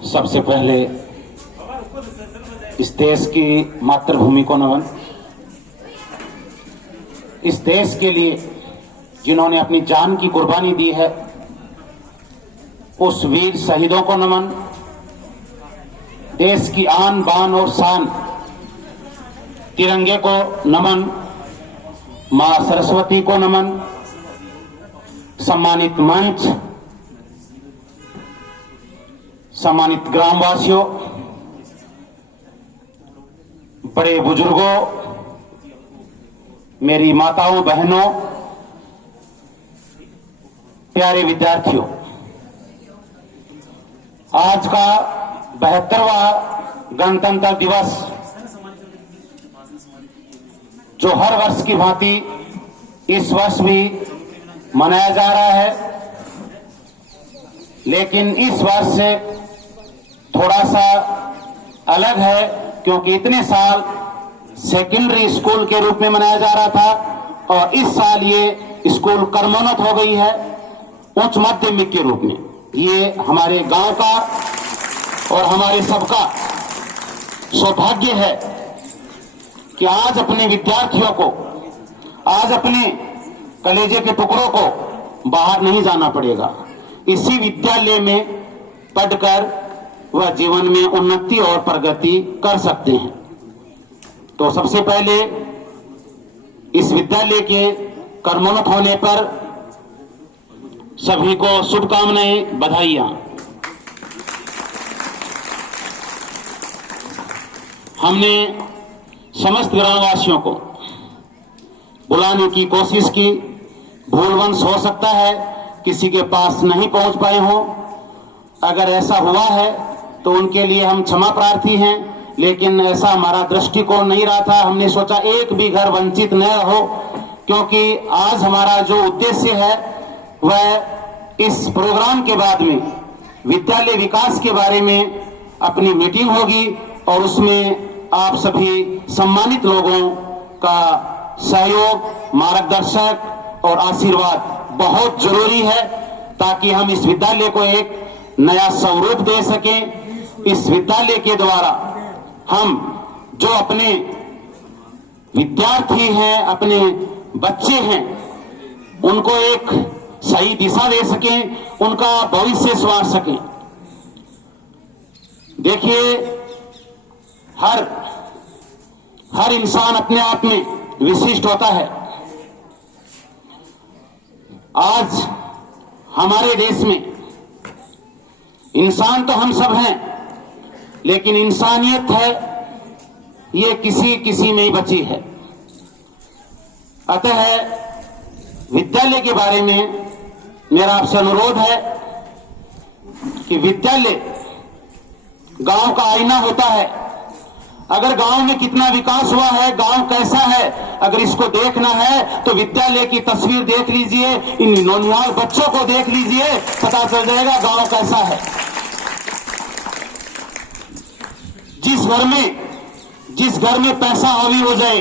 सबसे पहले इस देश की मातृभूमि को नमन। इस देश के लिए जिन्होंने अपनी जान की कुर्बानी दी है उस वीर शहीदों को नमन। देश की आन बान और शान तिरंगे को नमन। मां सरस्वती को नमन। सम्मानित मंच, सम्मानित ग्रामवासियों, बड़े बुजुर्गों, मेरी माताओं बहनों, प्यारे विद्यार्थियों, आज का 72वां गणतंत्र दिवस जो हर वर्ष की भांति इस वर्ष भी मनाया जा रहा है, लेकिन इस वर्ष से थोड़ा सा अलग है क्योंकि इतने साल सेकेंडरी स्कूल के रूप में मनाया जा रहा था और इस साल ये स्कूल कर्मोन्नत हो गई है उच्च माध्यमिक के रूप में। ये हमारे गांव का और हमारे सबका सौभाग्य है कि आज अपने विद्यार्थियों को, आज अपने कलेजे के टुकड़ों को बाहर नहीं जाना पड़ेगा। इसी विद्यालय में पढ़कर वह जीवन में उन्नति और प्रगति कर सकते हैं। तो सबसे पहले इस विद्यालय के कर्मोन्नत होने पर सभी को शुभकामनाएं, बधाइयां। हमने समस्त ग्रामवासियों को बुलाने की कोशिश की, भूलवंश हो सकता है, किसी के पास नहीं पहुंच पाए हों। अगर ऐसा हुआ है तो उनके लिए हम क्षमा प्रार्थी हैं, लेकिन ऐसा हमारा दृष्टिकोण नहीं रहा था। हमने सोचा एक भी घर वंचित न हो, क्योंकि आज हमारा जो उद्देश्य है वह इस प्रोग्राम के बाद में विद्यालय विकास के बारे में अपनी मीटिंग होगी और उसमें आप सभी सम्मानित लोगों का सहयोग, मार्गदर्शक और आशीर्वाद बहुत जरूरी है ताकि हम इस विद्यालय को एक नया स्वरूप दे सकें। इस विद्यालय के द्वारा हम जो अपने विद्यार्थी हैं, अपने बच्चे हैं, उनको एक सही दिशा दे सकें, उनका भविष्य संवार सकें। देखिए, हर इंसान अपने आप में विशिष्ट होता है। आज हमारे देश में इंसान तो हम सब हैं, लेकिन इंसानियत है ये किसी में ही बची है। अतः विद्यालय के बारे में मेरा आपसे अनुरोध है कि विद्यालय गांव का आईना होता है। अगर गांव में कितना विकास हुआ है, गांव कैसा है, अगर इसको देखना है तो विद्यालय की तस्वीर देख लीजिए, इन नौनिहाल बच्चों को देख लीजिए, पता चल जाएगा गांव कैसा है। जिस घर में पैसा हावी हो जाए,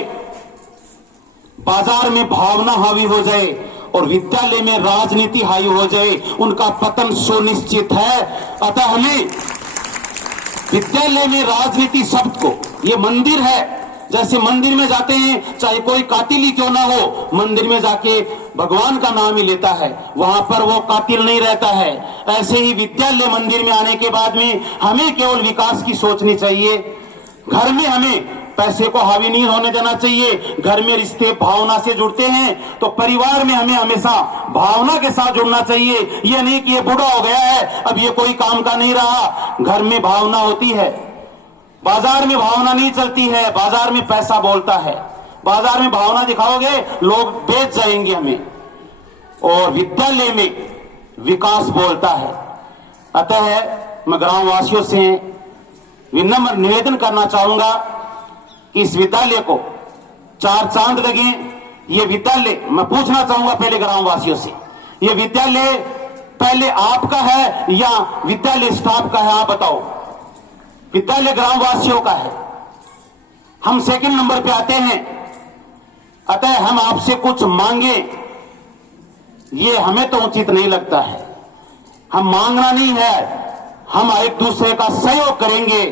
बाजार में भावना हावी हो जाए और विद्यालय में राजनीति हावी हो जाए, उनका पतन सुनिश्चित है। अतः हमें विद्यालय में राजनीति शब्द को, ये मंदिर है, जैसे मंदिर में जाते हैं चाहे कोई कातिल ही क्यों ना हो, मंदिर में जाके भगवान का नाम ही लेता है, वहां पर वो कातिल नहीं रहता है। ऐसे ही विद्यालय मंदिर में आने के बाद में हमें केवल विकास की सोचनी चाहिए। घर में हमें पैसे को हावी नहीं होने देना चाहिए। घर में रिश्ते भावना से जुड़ते हैं तो परिवार में हमें हमेशा भावना के साथ जुड़ना चाहिए। ये नहीं कि ये बूढ़ा हो गया है, अब ये कोई काम का नहीं रहा। घर में भावना होती है, बाजार में भावना नहीं चलती है, बाजार में पैसा बोलता है। बाजार में भावना दिखाओगे लोग बेच जाएंगे हमें, और विद्यालय में विकास बोलता है। अतः मैं ग्रामवासियों से विनम्र निवेदन करना चाहूंगा कि इस विद्यालय को 4 चांद लगे। ये विद्यालय, मैं पूछना चाहूंगा पहले ग्रामवासियों से, ये विद्यालय पहले आपका है या विद्यालय स्टाफ का है? आप बताओ। विद्यालय ग्रामवासियों का है, हम सेकंड नंबर पे आते हैं। अतः हम आपसे कुछ मांगे ये हमें तो उचित नहीं लगता है। हम मांगना नहीं है, हम एक दूसरे का सहयोग करेंगे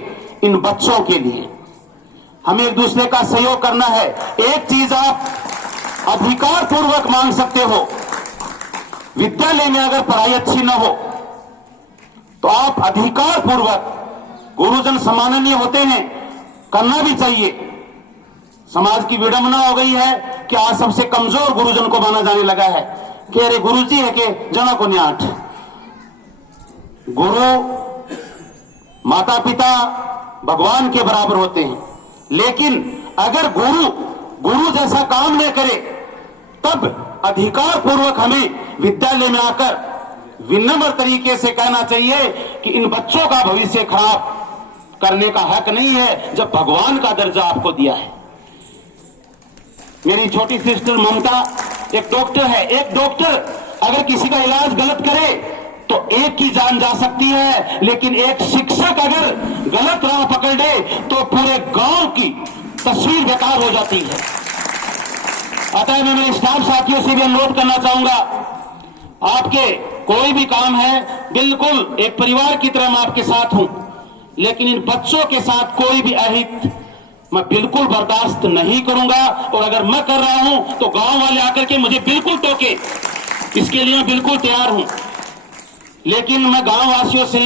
इन बच्चों के लिए। हमें एक दूसरे का सहयोग करना है। एक चीज आप अधिकार पूर्वक मांग सकते हो, विद्यालय में अगर पढ़ाई अच्छी न हो तो आप अधिकार पूर्वक, गुरुजन सम्माननीय होते हैं, करना भी चाहिए। समाज की विडंबना हो गई है कि आज सबसे कमजोर गुरुजन को माना जाने लगा है कि अरे गुरुजी है कि जना को न्याठ। गुरु माता पिता भगवान के बराबर होते हैं, लेकिन अगर गुरु जैसा काम न करे तब अधिकार पूर्वक हमें विद्यालय में आकर विनम्र तरीके से कहना चाहिए कि इन बच्चों का भविष्य खराब करने का हक नहीं है जब भगवान का दर्जा आपको दिया है। मेरी छोटी सिस्टर ममता एक डॉक्टर है। एक डॉक्टर अगर किसी का इलाज गलत करे तो एक की जान जा सकती है, लेकिन एक शिक्षक अगर गलत राह पकड़ ले तो पूरे गांव की तस्वीर बेकार हो जाती है। अतः मैं मेरे स्टाफ साथियों से भी अनुरोध करना चाहूंगा, आपके कोई भी काम है बिल्कुल एक परिवार की तरह मैं आपके साथ हूं, लेकिन इन बच्चों के साथ कोई भी अहित मैं बिल्कुल बर्दाश्त नहीं करूंगा। और अगर मैं कर रहा हूं तो गांव वाले आकर के मुझे बिल्कुल टोके, इसके लिए मैं बिल्कुल तैयार हूं। लेकिन मैं गांव वासियों से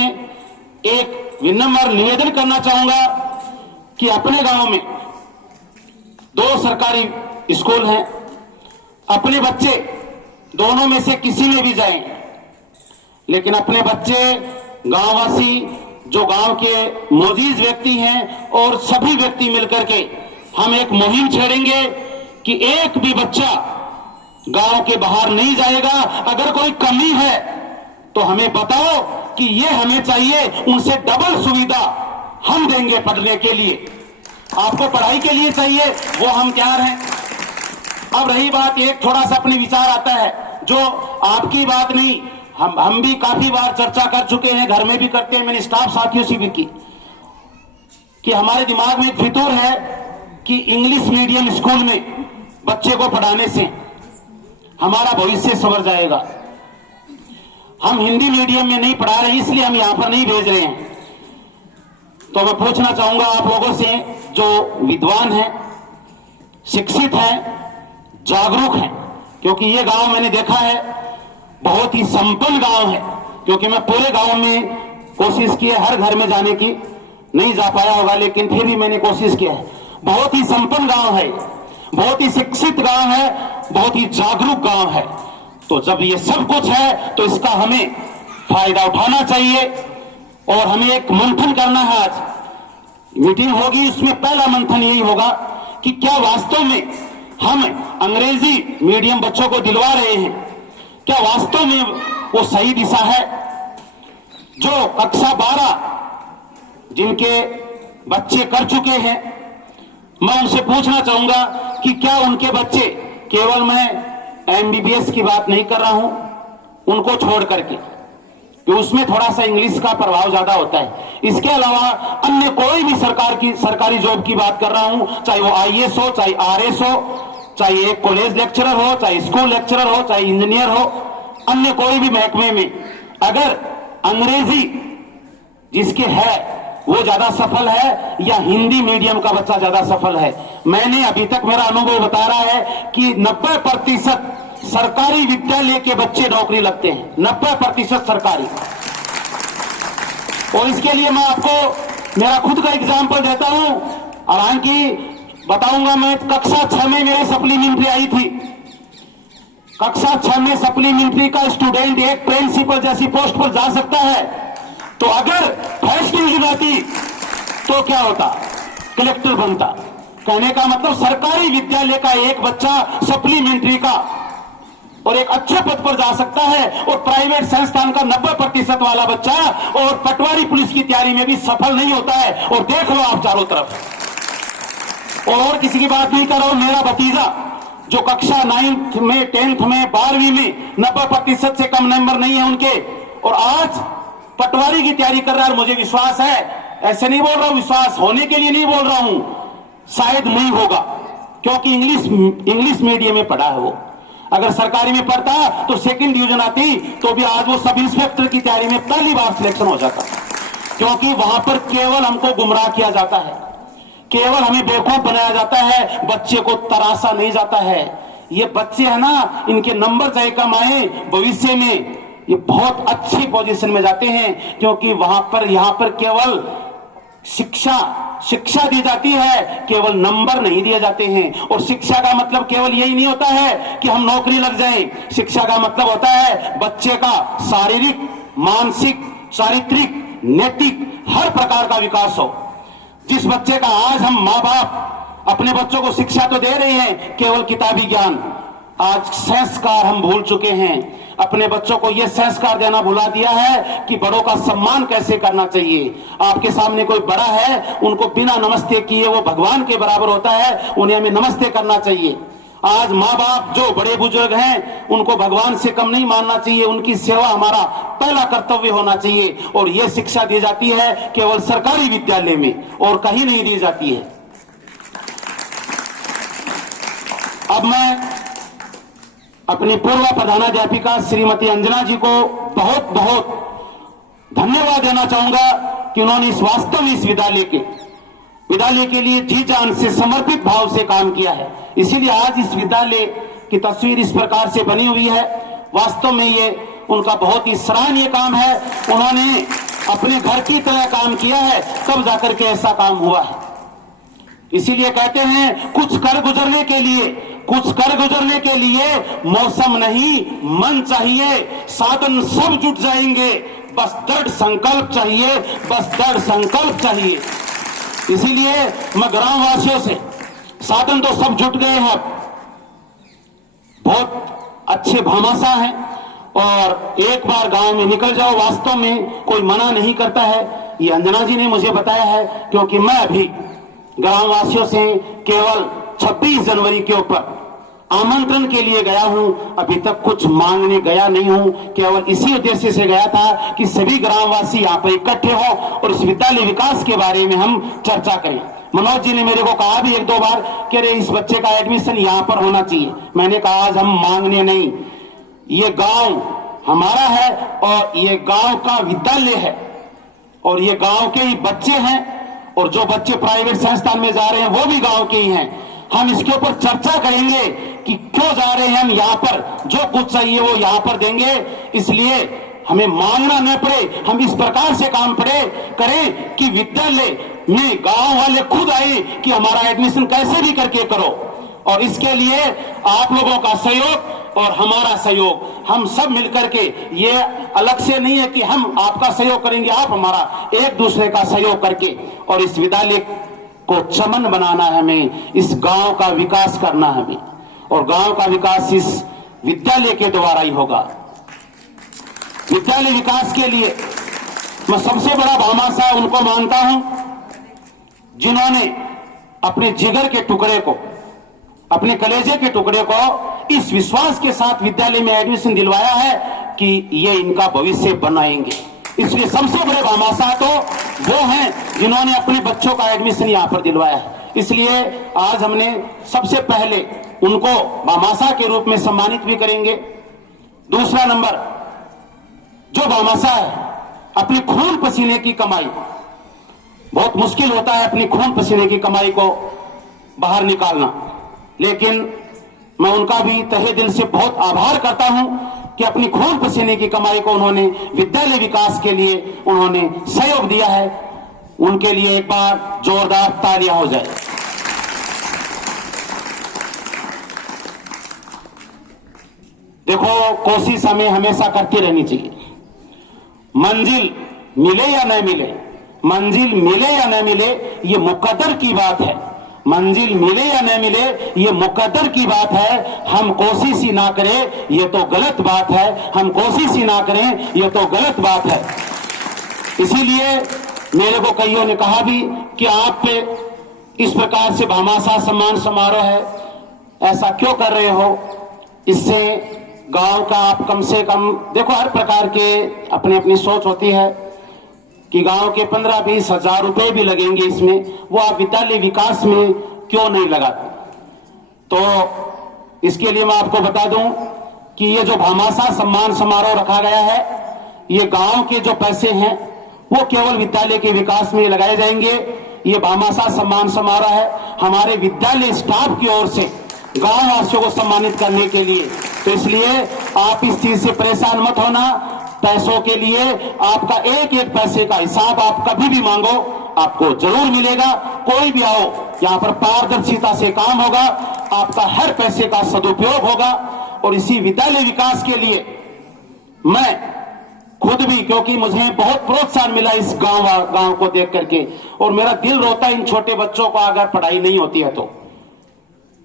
एक विनम्र निवेदन करना चाहूंगा कि अपने गांव में 2 सरकारी स्कूल हैं, अपने बच्चे दोनों में से किसी में भी जाएं, लेकिन अपने बच्चे गांववासी जो गांव के मोजीज व्यक्ति हैं और सभी व्यक्ति मिलकर के हम एक मुहिम छेड़ेंगे कि एक भी बच्चा गांव के बाहर नहीं जाएगा। अगर कोई कमी है तो हमें बताओ कि ये हमें चाहिए, उनसे डबल सुविधा हम देंगे पढ़ने के लिए। आपको पढ़ाई के लिए चाहिए वो हम तैयार हैं। अब रही बात, एक थोड़ा सा अपने विचार आता है जो आपकी बात नहीं, हम भी काफी बार चर्चा कर चुके हैं, घर में भी करते हैं, मैंने स्टाफ साथियों से भी की, कि हमारे दिमाग में एक फितूर है कि इंग्लिश मीडियम स्कूल में बच्चे को पढ़ाने से हमारा भविष्य संवर जाएगा। हम हिंदी मीडियम में नहीं पढ़ा रहे इसलिए हम यहां पर नहीं भेज रहे हैं। तो मैं पूछना चाहूंगा आप लोगों से जो विद्वान हैं, शिक्षित हैं, जागरूक हैं, क्योंकि ये गांव मैंने देखा है बहुत ही संपन्न गांव है, क्योंकि मैं पूरे गांव में कोशिश की है, हर घर में जाने की नहीं जा पाया होगा, लेकिन फिर भी मैंने कोशिश किया है। बहुत ही संपन्न गांव है, बहुत ही शिक्षित गांव है, बहुत ही जागरूक गांव है। तो जब ये सब कुछ है तो इसका हमें फायदा उठाना चाहिए और हमें एक मंथन करना है। आज मीटिंग होगी, उसमें पहला मंथन यही होगा कि क्या वास्तव में हम अंग्रेजी मीडियम बच्चों को दिलवा रहे हैं, क्या वास्तव में वो सही दिशा है। जो कक्षा 12 जिनके बच्चे कर चुके हैं, मैं उनसे पूछना चाहूंगा कि क्या उनके बच्चे, केवल मैं एमबीबीएस की बात नहीं कर रहा हूं, उनको छोड़ करके, कि उसमें थोड़ा सा इंग्लिश का प्रभाव ज्यादा होता है, इसके अलावा अन्य कोई भी सरकारी जॉब की बात कर रहा हूं, चाहे वो आईएएस हो, चाहे आरएस हो, चाहे एक कॉलेज लेक्चरर हो, चाहे स्कूल लेक्चरर हो, चाहे इंजीनियर हो, अन्य कोई भी महकमे में अगर अंग्रेजी जिसके है वो ज्यादा सफल है या हिंदी मीडियम का बच्चा ज्यादा सफल है। मैंने अभी तक, मेरा अनुभव बता रहा है कि 90% सरकारी विद्यालय के बच्चे नौकरी लगते हैं, 90% सरकारी। और इसके लिए मैं आपको मेरा खुद का एग्जाम्पल देता हूं, हालांकि बताऊंगा मैं, कक्षा 6 में मेरे सप्लीमेंट्री आई थी। कक्षा 6 में सप्लीमेंट्री का स्टूडेंट एक प्रिंसिपल जैसी पोस्ट पर जा सकता है, तो अगर फर्स्ट डिवीजन आती तो क्या होता, कलेक्टर बनता। कहने का मतलब सरकारी विद्यालय का एक बच्चा सप्लीमेंट्री का और एक अच्छे पद पर जा सकता है, और प्राइवेट संस्थान का 90% वाला बच्चा और पटवारी पुलिस की तैयारी में भी सफल नहीं होता है। और देख लो आप चारों तरफ। और किसी की बात नहीं कर रहा हूं, मेरा भतीजा जो कक्षा 9th में, 10th में, 12वीं में 90% से कम नंबर नहीं है उनके, और आज पटवारी की तैयारी कर रहा है। मुझे विश्वास है, ऐसे नहीं बोल रहा हूं, विश्वास होने के लिए नहीं बोल रहा हूं, शायद नहीं होगा, क्योंकि इंग्लिश मीडियम में पढ़ा है वो। अगर सरकारी में पढ़ता तो 2nd डिवीजन आती तो भी आज वो सब इंस्पेक्टर की तैयारी में पहली बार सिलेक्शन हो जाता। क्योंकि वहां पर केवल हमको गुमराह किया जाता है, केवल हमें बेवकूफ बनाया जाता है, बच्चे को तराशा नहीं जाता है। ये बच्चे है ना, इनके नंबर चाहे कम आए, भविष्य में ये बहुत अच्छी पोजीशन में जाते हैं, क्योंकि वहां पर यहां पर केवल शिक्षा दी जाती है, केवल नंबर नहीं दिए जाते हैं। और शिक्षा का मतलब केवल यही नहीं होता है कि हम नौकरी लग जाएं। शिक्षा का मतलब होता है बच्चे का शारीरिक, मानसिक, चारित्रिक, नैतिक हर प्रकार का विकास हो। जिस बच्चे का आज हम माँ बाप अपने बच्चों को शिक्षा तो दे रहे हैं केवल किताबी ज्ञान, आज संस्कार हम भूल चुके हैं। अपने बच्चों को यह संस्कार देना भुला दिया है कि बड़ों का सम्मान कैसे करना चाहिए। आपके सामने कोई बड़ा है, उनको बिना नमस्ते किए वो भगवान के बराबर होता है, उन्हें हमें नमस्ते करना चाहिए। आज माँ बाप जो बड़े बुजुर्ग हैं उनको भगवान से कम नहीं मानना चाहिए, उनकी सेवा हमारा पहला कर्तव्य होना चाहिए। और यह शिक्षा दी जाती है केवल सरकारी विद्यालय में और कहीं नहीं दी जाती है। अब मैं अपनी पूर्व प्रधानाध्यापिका श्रीमती अंजना जी को बहुत बहुत धन्यवाद देना चाहूंगा कि उन्होंने इस वास्तव में इस विद्यालय के लिए जी जान से समर्पित भाव से काम किया है। इसीलिए आज इस विद्यालय की तस्वीर इस प्रकार से बनी हुई है। वास्तव में ये उनका बहुत ही सराहनीय काम है। उन्होंने अपने घर की तरह काम किया है, तब जाकर के ऐसा काम हुआ है। इसीलिए कहते हैं कुछ कर गुजरने के लिए मौसम नहीं मन चाहिए, साधन सब जुट जाएंगे, बस दृढ़ संकल्प चाहिए। इसीलिए मैं ग्राम वासियों से, साधन तो सब जुट गए हैं, बहुत अच्छे भामाशाह हैं, और एक बार गांव में निकल जाओ, वास्तव में कोई मना नहीं करता है। ये अंजना जी ने मुझे बताया है, क्योंकि मैं अभी ग्रामवासियों से केवल 26 जनवरी के ऊपर आमंत्रण के लिए गया हूं, अभी तक कुछ मांगने गया नहीं हूं। केवल इसी उद्देश्य से गया था कि सभी ग्रामवासी यहाँ पर इकट्ठे हो और इस विद्यालय विकास के बारे में हम चर्चा करें। मनोज जी ने मेरे को कहा भी 1-2 बार कि अरे इस बच्चे का एडमिशन यहाँ पर होना चाहिए। मैंने कहा आज हम मांगने नहीं, ये गांव हमारा है और ये गांव का विद्यालय है और ये गांव के ही बच्चे हैं, और जो बच्चे प्राइवेट संस्थान में जा रहे हैं वो भी गांव के ही हैं। हम इसके ऊपर चर्चा करेंगे कि क्यों जा रहे हैं हम यहाँ पर, जो कुछ चाहिए वो यहाँ पर देंगे। इसलिए हमें मांगना न पड़े, हम इस प्रकार से काम करें कि विद्यालय में गांव वाले खुद आए कि हमारा एडमिशन कैसे भी करके करो। और इसके लिए आप लोगों का सहयोग और हमारा सहयोग, हम सब मिलकर के, ये अलग से नहीं है कि हम आपका सहयोग करेंगे, आप हमारा, एक दूसरे का सहयोग करके और इस विद्यालय को चमन बनाना है हमें, इस गांव का विकास करना है हमें, और गांव का विकास इस विद्यालय के द्वारा ही होगा। विद्यालय विकास के लिए मैं सबसे बड़ा भामाशाह उनको मानता हूं जिन्होंने अपने जिगर के टुकड़े को, अपने कलेजे के टुकड़े को इस विश्वास के साथ विद्यालय में एडमिशन दिलवाया है कि ये इनका भविष्य बनाएंगे। इसलिए सबसे बड़े भामाशाह तो वो हैं जिन्होंने अपने बच्चों का एडमिशन यहां पर दिलवाया है। इसलिए आज हमने सबसे पहले उनको भामाशाह के रूप में सम्मानित भी करेंगे। दूसरा नंबर, जो भामाशाह है अपनी खून पसीने की कमाई, बहुत मुश्किल होता है अपनी खून पसीने की कमाई को बाहर निकालना, लेकिन मैं उनका भी तहे दिल से बहुत आभार करता हूं कि अपनी खून पसीने की कमाई को उन्होंने विद्यालय विकास के लिए उन्होंने सहयोग दिया है। उनके लिए एक बार जोरदार तालियां हो जाए। देखो, कोशिश हमें हमेशा करती रहनी चाहिए। मंजिल मिले या न मिले, मंजिल मिले या न मिले, ये मुकद्दर की बात है। मंजिल मिले या न मिले ये मुकद्दर की बात है। हम कोशिश ही ना करें ये तो गलत बात है, हम कोशिश ही ना करें ये तो गलत बात है। इसीलिए मेरे को कईयों ने कहा भी कि आप पे इस प्रकार से भामाशाह सम्मान समारोह है, ऐसा क्यों कर रहे हो, इससे गांव का आप कम से कम, देखो हर प्रकार के अपनी अपनी सोच होती है कि गांव के 15-20 हजार रुपए भी लगेंगे इसमें, वो आप विद्यालय विकास में क्यों नहीं लगाते। तो इसके लिए मैं आपको बता दूं कि ये जो भामाशाह सम्मान समारोह रखा गया है, ये गांव के जो पैसे हैं वो केवल विद्यालय के विकास में लगाए जाएंगे। ये भामाशाह सम्मान समारोह है हमारे विद्यालय स्टाफ की ओर से गांव वासियों को सम्मानित करने के लिए। तो इसलिए आप इस चीज से परेशान मत होना। पैसों के लिए आपका एक एक पैसे का हिसाब आप कभी भी मांगो, आपको जरूर मिलेगा। कोई भी आओ, यहाँ पर पारदर्शिता से काम होगा, आपका हर पैसे का सदुपयोग होगा। और इसी विद्यालय विकास के लिए मैं खुद भी, क्योंकि मुझे बहुत प्रोत्साहन मिला इस गांव को देख करके, और मेरा दिल रोता इन छोटे बच्चों को अगर पढ़ाई नहीं होती है तो।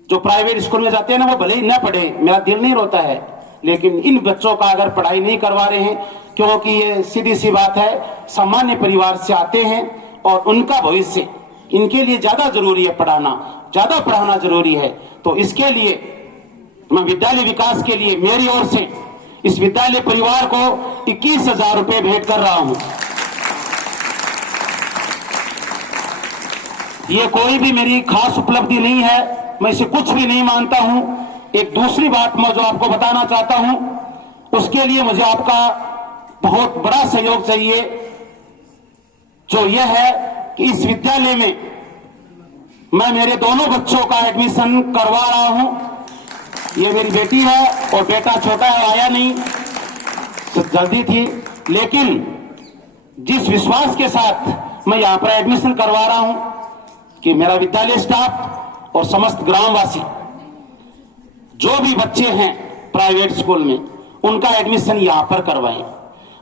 जो प्राइवेट स्कूल में जाते हैं ना, वो भले ही न पढ़े, मेरा दिल नहीं रोता है, लेकिन इन बच्चों का अगर पढ़ाई नहीं करवा रहे हैं, क्योंकि ये सीधी सी बात है, सामान्य परिवार से आते हैं और उनका भविष्य इनके लिए ज्यादा जरूरी है, ज्यादा पढ़ाना जरूरी है। तो इसके लिए मैं विद्यालय विकास के लिए मेरी ओर से इस विद्यालय परिवार को 21,000 रुपए भेंट कर रहा हूं। ये कोई भी मेरी खास उपलब्धि नहीं है, मैं इसे कुछ भी नहीं मानता हूं। एक दूसरी बात मैं जो आपको बताना चाहता हूं, उसके लिए मुझे आपका बहुत बड़ा सहयोग चाहिए, जो यह है कि इस विद्यालय में मैं मेरे दोनों बच्चों का एडमिशन करवा रहा हूं। ये मेरी बेटी है और बेटा छोटा है, आया नहीं, तो जल्दी थी, लेकिन जिस विश्वास के साथ मैं यहां पर एडमिशन करवा रहा हूं कि मेरा विद्यालय स्टाफ और समस्त ग्रामवासी, जो भी बच्चे हैं प्राइवेट स्कूल में, उनका एडमिशन यहां पर करवाएं।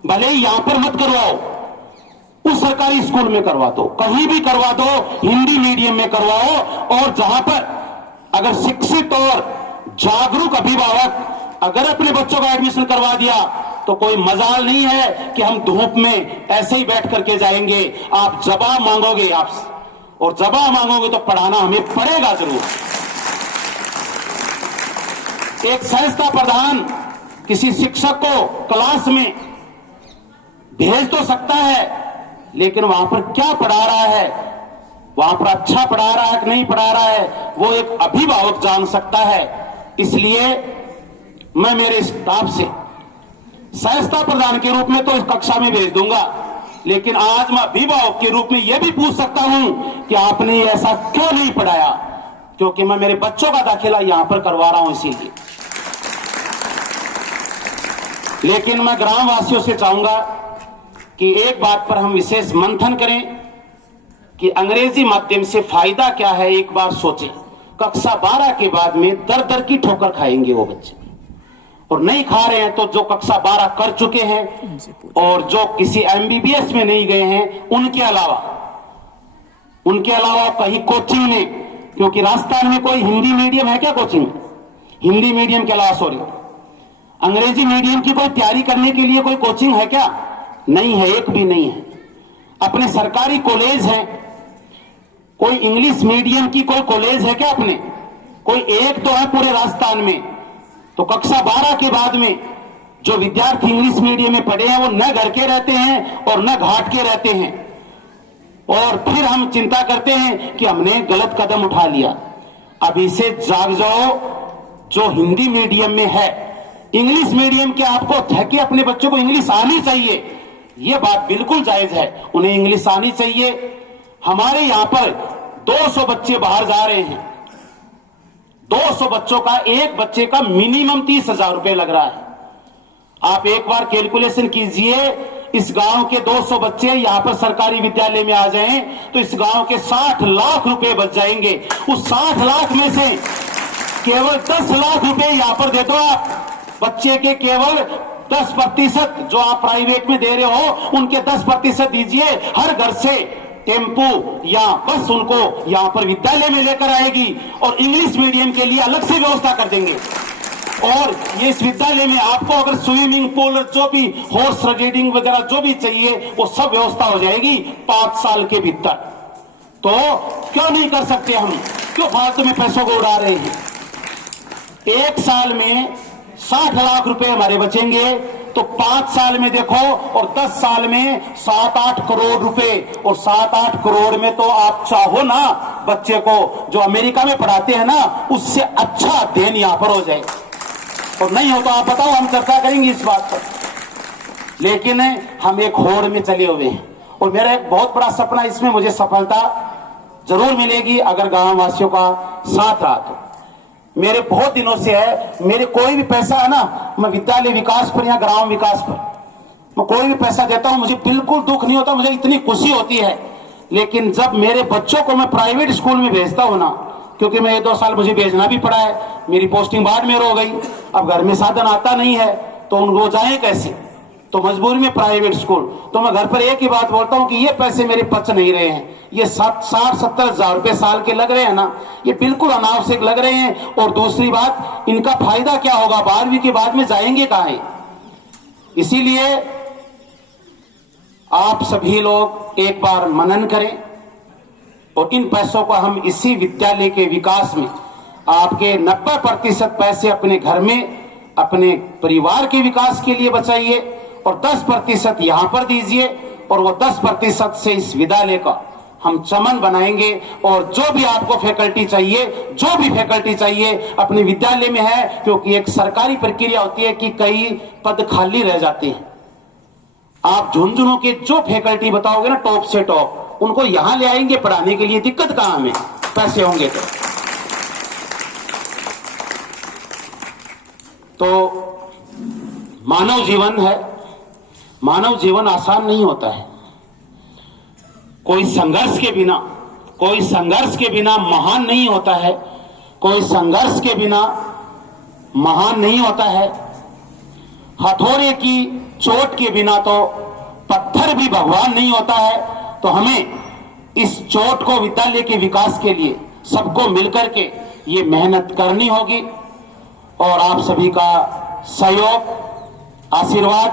भले ही यहां पर मत करवाओ, उस सरकारी स्कूल में करवा दो, कहीं भी करवा दो, हिंदी मीडियम में करवाओ। और जहां पर अगर शिक्षित और जागरूक अभिभावक अगर अपने बच्चों का एडमिशन करवा दिया तो कोई मजाल नहीं है कि हम धूप में ऐसे ही बैठ करके जाएंगे। आप जवाब मांगोगे, और जवाब मांगोगे तो पढ़ाना हमें पड़ेगा जरूर। एक संस्था प्रधान किसी शिक्षक को क्लास में भेज तो सकता है, लेकिन वहां पर क्या पढ़ा रहा है, वहां पर अच्छा पढ़ा रहा है कि नहीं पढ़ा रहा है, वो एक अभिभावक जान सकता है। इसलिए मैं मेरे स्टाफ से संस्था प्रधान के रूप में तो इस कक्षा में भेज दूंगा, लेकिन आज मैं अभिभावक के रूप में यह भी पूछ सकता हूं कि आपने ऐसा क्यों नहीं पढ़ाया, क्योंकि मैं मेरे बच्चों का दाखिला यहां पर करवा रहा हूं इसीलिए। लेकिन मैं ग्रामवासियों से चाहूंगा कि एक बात पर हम विशेष मंथन करें कि अंग्रेजी माध्यम से फायदा क्या है, एक बार सोचें। कक्षा 12 के बाद में दर दर की ठोकर खाएंगे वो बच्चे, और नहीं खा रहे हैं तो जो कक्षा 12 कर चुके हैं और जो किसी एमबीबीएस में नहीं गए हैं, उनके अलावा कहीं कोचिंग में, क्योंकि राजस्थान में कोई हिंदी मीडियम है क्या कोचिंग, हिंदी मीडियम के अलावा सॉरी अंग्रेजी मीडियम की कोई तैयारी करने के लिए कोई कोचिंग है क्या? नहीं है, एक भी नहीं है। अपने सरकारी कॉलेज हैं, कोई इंग्लिश मीडियम की कोई कॉलेज है क्या अपने? कोई एक तो है पूरे राजस्थान में। तो कक्षा 12 के बाद में जो विद्यार्थी इंग्लिश मीडियम में पढ़े हैं वो न घर के रहते हैं और न घाट के रहते हैं, और फिर हम चिंता करते हैं कि हमने गलत कदम उठा लिया। अभी से जाग जाओ, जो हिंदी मीडियम में है, इंग्लिश मीडियम के आपको है कि अपने बच्चों को इंग्लिश आनी चाहिए, यह बात बिल्कुल जायज है, उन्हें इंग्लिश आनी चाहिए। हमारे यहां पर 200 बच्चे बाहर जा रहे हैं, 200 बच्चों का, एक बच्चे का मिनिमम 30,000 रुपए लग रहा है। आप एक बार कैलकुलेशन कीजिए, इस गांव के 200 बच्चे यहां पर सरकारी विद्यालय में आ जाएं तो इस गांव के 60 लाख रुपए बच जाएंगे। उस 60 लाख में से केवल 10 लाख रुपए यहां पर दे दो आप, बच्चे के केवल 10% जो आप प्राइवेट में दे रहे हो उनके 10% दीजिए। हर घर से टेम्पो या बस उनको यहां पर विद्यालय में लेकर आएगी, और इंग्लिश मीडियम के लिए अलग से व्यवस्था कर देंगे। और ये इस विद्यालय में आपको अगर स्विमिंग पूल, जो भी हॉर्स राइडिंग वगैरह जो भी चाहिए, वो सब व्यवस्था हो जाएगी 5 साल के भीतर। तो क्यों नहीं कर सकते हम? क्यों फालतू में पैसों को उड़ा रहे हैं? एक साल में 60 लाख रुपए हमारे बचेंगे, तो 5 साल में देखो, और 10 साल में 7-8 करोड़ रुपए, और 7-8 करोड़ में तो आप चाहो ना बच्चे को जो अमेरिका में पढ़ाते हैं ना, उससे अच्छा अध्ययन यहां पर हो जाए। और नहीं हो तो आप बताओ, हम चर्चा करेंगे इस बात पर। लेकिन हम एक होड़ में चले हुए हैं, और मेरा एक बहुत बड़ा सपना, इसमें मुझे सफलता जरूर मिलेगी अगर गांव वासियों का साथ रहा तो। मेरे बहुत दिनों से है, मेरे कोई भी पैसा है ना, मैं विद्यालय विकास पर या ग्राम विकास पर मैं कोई भी पैसा देता हूं, मुझे बिल्कुल दुख नहीं होता, मुझे इतनी खुशी होती है। लेकिन जब मेरे बच्चों को मैं प्राइवेट स्कूल में भेजता हूं ना, क्योंकि मैं 2 साल मुझे भेजना भी पड़ा है, मेरी पोस्टिंग बाड़मेर हो गई, अब घर में साधन आता नहीं है तो उनको जाए कैसे, तो मजबूरी में प्राइवेट स्कूल। तो मैं घर पर एक ही बात बोलता हूं कि ये पैसे मेरे पच नहीं रहे हैं, ये 60-70 हजार रुपए साल के लग रहे हैं ना, ये बिल्कुल अनावश्यक लग रहे हैं। और दूसरी बात, इनका फायदा क्या होगा, 12वीं के बाद में जाएंगे कहां है। इसीलिए आप सभी लोग एक बार मनन करें और इन पैसों को हम इसी विद्यालय के विकास में, आपके 90% पैसे अपने घर में अपने परिवार के विकास के लिए बचाइए और 10% यहां पर दीजिए, और वो 10% से इस विद्यालय का हम चमन बनाएंगे। और जो भी आपको फैकल्टी चाहिए, जो भी फैकल्टी चाहिए अपने विद्यालय में है, क्योंकि एक सरकारी प्रक्रिया होती है कि कई पद खाली रह जाते हैं। आप झुंझुनों के जो फैकल्टी बताओगे ना, टॉप से टॉप, उनको यहां ले आएंगे पढ़ाने के लिए, दिक्कत कहां हमें, पैसे होंगे तो। मानव जीवन है, मानव जीवन आसान नहीं होता है। कोई संघर्ष के बिना महान नहीं होता है, कोई संघर्ष के बिना महान नहीं होता है। हथौड़े की चोट के बिना तो पत्थर भी भगवान नहीं होता है। तो हमें इस चोट को विद्यालय के विकास के लिए सबको मिलकर के ये मेहनत करनी होगी, और आप सभी का सहयोग, आशीर्वाद,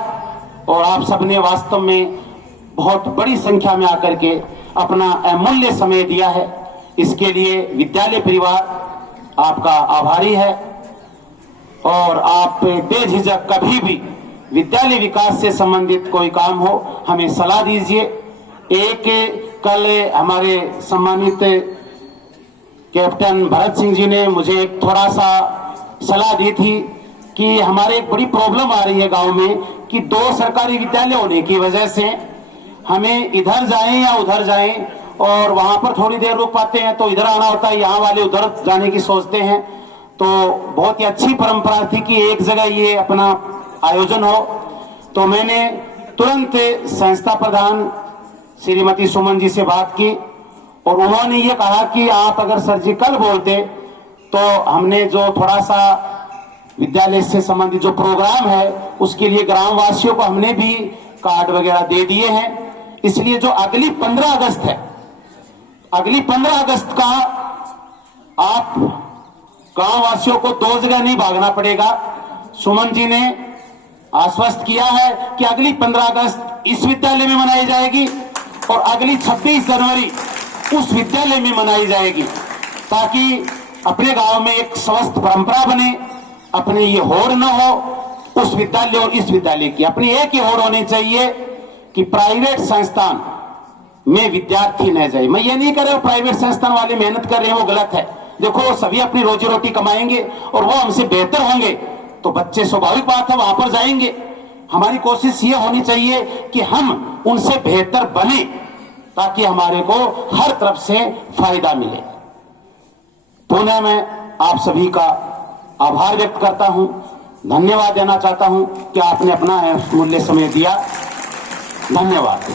और आप सबने वास्तव में बहुत बड़ी संख्या में आकर के अपना अमूल्य समय दिया है, इसके लिए विद्यालय परिवार आपका आभारी है। और आप बेझिझक कभी भी विद्यालय विकास से संबंधित कोई काम हो हमें सलाह दीजिए। एक कल हमारे सम्मानित कैप्टन भरत सिंह जी ने मुझे एक थोड़ा सा सलाह दी थी कि हमारे एक बड़ी प्रॉब्लम आ रही है गांव में कि 2 सरकारी विद्यालय होने की वजह से हमें इधर जाएं या उधर जाएं, और वहां पर थोड़ी देर रुक पाते हैं तो इधर आना होता है, यहाँ वाले उधर जाने की सोचते हैं। तो बहुत ही अच्छी परंपरा थी कि एक जगह ये अपना आयोजन हो। तो मैंने तुरंत संस्था प्रधान श्रीमती सुमन जी से बात की, और उन्होंने ये कहा कि आप अगर सर्जिकल बोलते तो हमने जो थोड़ा सा विद्यालय से संबंधित जो प्रोग्राम है उसके लिए ग्राम वासियों को हमने भी कार्ड वगैरह दे दिए हैं। इसलिए जो अगली 15 अगस्त है, अगली 15 अगस्त का आप गांव वासियों को 2 जगह नहीं भागना पड़ेगा। सुमन जी ने आश्वस्त किया है कि अगली 15 अगस्त इस विद्यालय में मनाई जाएगी और अगली 26 जनवरी उस विद्यालय में मनाई जाएगी, ताकि अपने गांव में एक स्वस्थ परंपरा बने, अपने ये होड़ न हो उस विद्यालय और इस विद्यालय की। अपनी एक ही होड़ होनी चाहिए कि प्राइवेट संस्थान में विद्यार्थी न जाए। मैं ये नहीं कह रहा हूं प्राइवेट संस्थान वाले मेहनत कर रहे हैं वो गलत है, देखो वो सभी अपनी रोजी रोटी कमाएंगे और वो हमसे बेहतर होंगे तो बच्चे स्वाभाविक बात है वहां पर जाएंगे। हमारी कोशिश ये होनी चाहिए कि हम उनसे बेहतर बने ताकि हमारे को हर तरफ से फायदा मिले। पुनः मैं आप सभी का आभार व्यक्त करता हूं, धन्यवाद देना चाहता हूं कि आपने अपना मूल्य समय दिया। धन्यवाद।